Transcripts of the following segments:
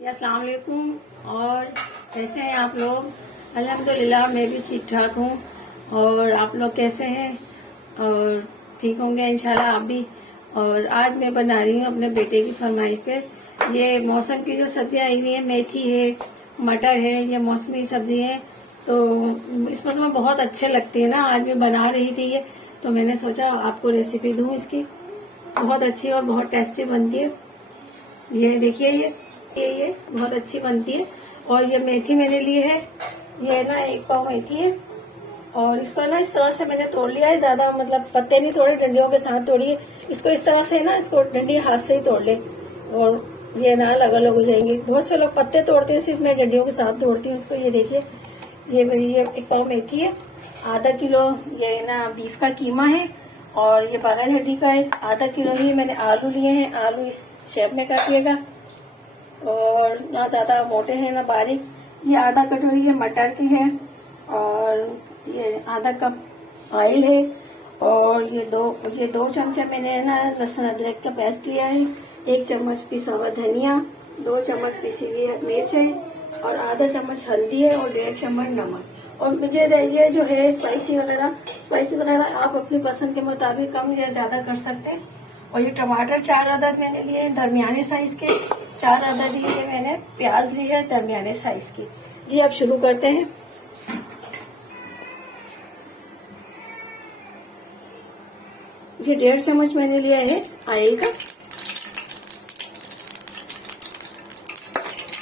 अस्सलाम वालेकुम। और कैसे हैं आप लोग? अल्हम्दुलिल्लाह मैं भी ठीक ठाक हूँ। और आप लोग कैसे हैं? और ठीक होंगे इंशाल्लाह आप भी। और आज मैं बना रही हूँ अपने बेटे की फरमाइश पे ये मौसम की जो सब्जियाँ आई हुई है, मेथी है, मटर है, ये मौसमी सब्जी है। तो इस मौसम में बहुत अच्छे लगते हैं ना। आज मैं बना रही थी ये, तो मैंने सोचा आपको रेसिपी दूँ इसकी। बहुत अच्छी और बहुत टेस्टी बनती है। ये देखिए, ये बहुत अच्छी बनती है। और ये मेथी मैंने ली है, ये ना 1 पाव मेथी है। और इसको ना इस तरह से मैंने तोड़ लिया है, ज्यादा मतलब पत्ते नहीं तोड़े, डंडियों के साथ तोड़िए। इसको इस तरह से ना, इसको डंडी हाथ से ही तोड़ ले और ये ना अलग अलग हो जाएंगे। बहुत से लोग पत्ते तोड़ते हैं, सिर्फ मैं डंडियों के साथ तोड़ती हूँ इसको। ये देखिए, ये 1 पाव मेथी है। आधा किलो ये ना बीफ का कीमा है और ये बगैर हड्डी का है। आधा किलो ही मैंने आलू लिए हैं, आलू इस शेप में काटिएगा और ना ज्यादा मोटे हैं ना बारीक। ये आधा कटोरी ये मटर की है और ये आधा कप ऑयल है। और ये दो चमचे मैंने ना लहसुन अदरक का पेस्ट लिया है। 1 चम्मच पिसा हुआ धनिया, 2 चम्मच पिसी हुई मिर्च है और आधा चम्मच हल्दी है और 1.5 चम्मच नमक। और मुझे ये जो है स्पाइसी वगैरह आप अपनी पसंद के मुताबिक कम या ज्यादा कर सकते हैं। और ये टमाटर 4 अदद मैंने लिए दरमियाने साइज के, 4 अदद ही ये मैंने प्याज ली है दरमियाने साइज की। जी अब शुरू करते हैं। ये 1.5 चम्मच मैंने लिया है ऑयल का।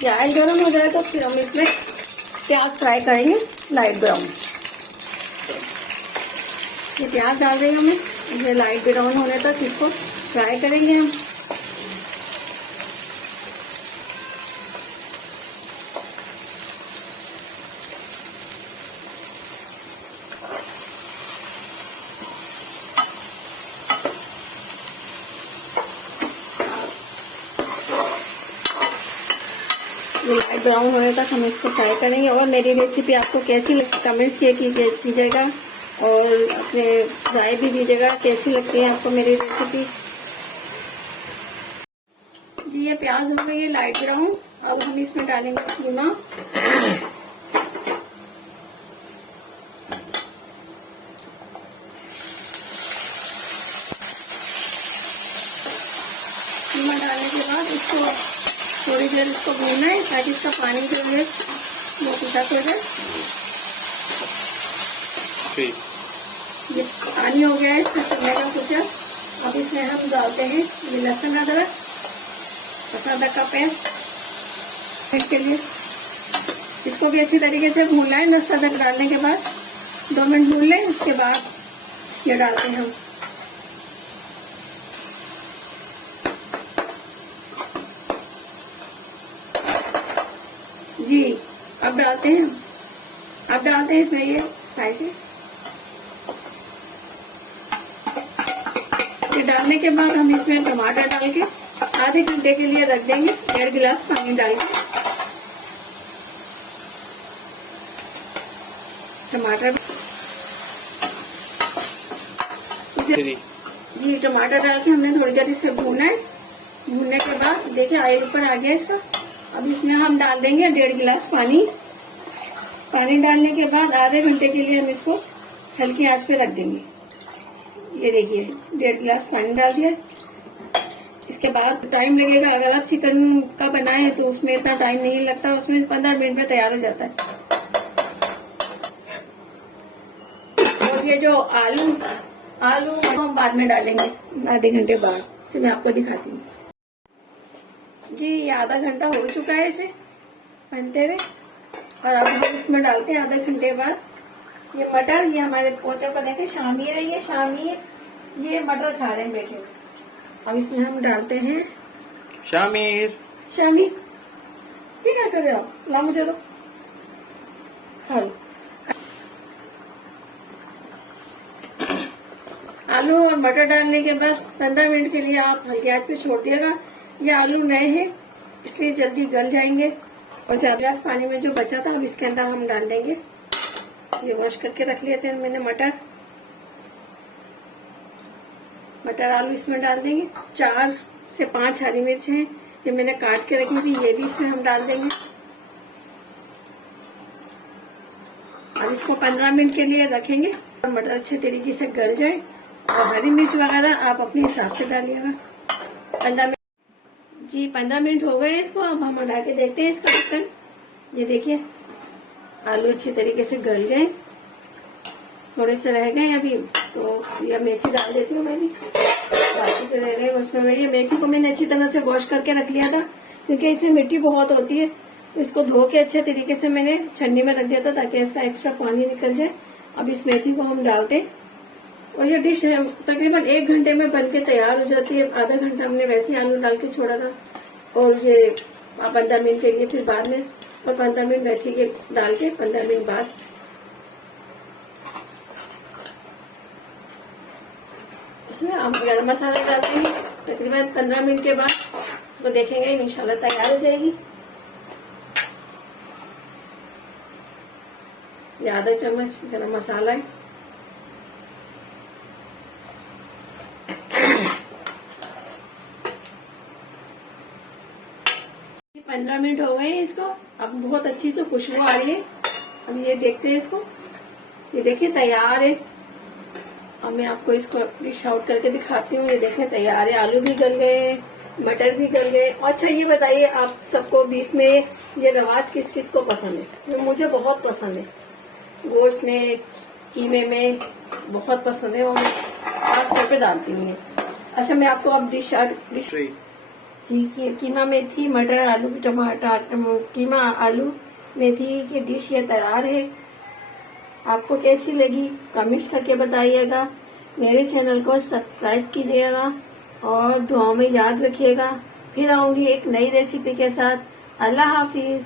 ये ऑयल गर्म हो जाए तो फिर हम इसमें प्याज फ्राई करेंगे लाइट ब्राउन। ये प्याज डाल रही हूँ मैं, ये लाइट ब्राउन होने तक इसको फ्राई करेंगे हम। ये लाइट ब्राउन होने तक हम इसको फ्राई करेंगे। और मेरी रेसिपी आपको कैसी लगी कमेंट्स कीजिएगा और अपने राय भी दीजिएगा कैसी लगती है आपको मेरी रेसिपी। जी ये प्याज हो गई है लाइट ब्राउन। अब हम इसमें डालेंगे कीमा। कीमा डालने के बाद इसको थोड़ी देर इसको भूनना है ताकि इसका पानी जो है वो खत्म हो जाए। ये पानी हो गया है इसका चलने का कुछ। अब इसमें हम डालते हैं ये लहसुन अदरक का पेस्ट के लिए। इसको भी अच्छी तरीके से भूनना है। लहसुन अदरक डालने के बाद 2 मिनट भून लें, उसके बाद ये डालते हैं हम। जी अब डालते हैं इसमें ये स्पाइसी। ये डालने के बाद हम इसमें टमाटर डाल के आधे घंटे के लिए रख देंगे, 1.5 गिलास पानी डाल के। टमाटर जी टमाटर डाल के हमने थोड़ी देर इसे भूनना है। भूनने के बाद देखिए ऑयल ऊपर आ गया इसका। अब इसमें हम डाल देंगे 1.5 गिलास पानी। पानी डालने के बाद आधे घंटे के लिए हम इसको हल्की आंच पे रख देंगे। ये देखिए 1.5 गिलास पानी डाल दिया। इसके बाद टाइम लगेगा। अगर आप चिकन का बनाए तो उसमें इतना टाइम नहीं लगता, उसमें 15 मिनट में तैयार हो जाता है। और ये जो आलू हम बाद में डालेंगे, आधे घंटे बाद, फिर मैं आपको दिखाती हूँ। जी ये आधा घंटा हो चुका है इसे बनते हुए। और अब हम इसमें डालते हैं आधे घंटे बाद ये मटर। ये हमारे पोते को देखे शामीर है, ये शामीर ये मटर खा रहे हैं बैठे। अब इसमें हम डालते हैं शामीर। ये क्या कर रहे हो आप? लाओ चलो खा लो। आलू और मटर डालने के बाद 15 मिनट के लिए आप हल्की आंच पे छोड़ दिएगा। ये आलू नए हैं इसलिए जल्दी गल जाएंगे। और ज्यादा पानी में जो बचा था अब इसके अंदर हम डाल देंगे। ये वॉश करके रख लिए थे मैंने मटर आलू इसमें डाल देंगे। 4 से 5 हरी मिर्च हैं, ये मैंने काट के रखी थी, ये भी इसमें हम डाल देंगे। अब इसको 15 मिनट के लिए रखेंगे और मटर अच्छे तरीके से गल जाए। और हरी मिर्च वगैरह आप अपने हिसाब से डालिएगा। 15 मिनट जी, 15 मिनट हो गए इसको। अब हम हटा के देखते हैं इसका ढक्कन। ये देखिए आलू अच्छे तरीके से गल गए, थोड़े से रह गए अभी, तो ये मेथी डाल देती हूँ मैं भी। बाकी जो रह गए उसमें मैं, ये मेथी को मैंने अच्छी तरह से वॉश करके रख लिया था, क्योंकि इसमें मिट्टी बहुत होती है, तो इसको धो के अच्छे तरीके से मैंने छन्नी में रख दिया था ताकि इसका एक्स्ट्रा पानी निकल जाए। अब इस मेथी को हम डालते हैं और ये डिश तकरीबन 1 घंटे में बनके तैयार हो जाती है। आधा घंटा हमने वैसे ही आलू डाल के छोड़ा था और ये 15 मिनट के लिए फिर बाद में, और 15 मिनट मेथी के डाल के 15 मिनट बाद इसमें हम गरम मसाला डाल देंगे। तकरीबन 15 मिनट के बाद इसको देखेंगे, इंशाल्लाह तैयार हो जाएगी। ये आधा चम्मच गरम मसाला है। ये 15 मिनट हो गए इसको। अब बहुत अच्छी से खुशबू आ रही है। अब ये देखते हैं इसको, ये देखिए तैयार है। अब मैं आपको इसको डिश आउट करके दिखाती हूँ। ये देखें तैयार है, आलू भी गल गए, मटर भी गल गए। अच्छा ये बताइए आप सबको बीफ में ये रवाज किस किस को पसंद है? तो मुझे बहुत पसंद है, गोश्त में, कीमे में बहुत पसंद है और खास तौर पे डालती हूँ। अच्छा मैं आपको अब डिश जी कीमा मेथी मटर आलू टमाटर कीमा आलू मेथी की डिश ये तैयार है। आपको कैसी लगी कमेंट्स करके बताइएगा। मेरे चैनल को सब्सक्राइब कीजिएगा और दुआओं में याद रखिएगा। फिर आऊंगी एक नई रेसिपी के साथ। अल्लाह हाफिज।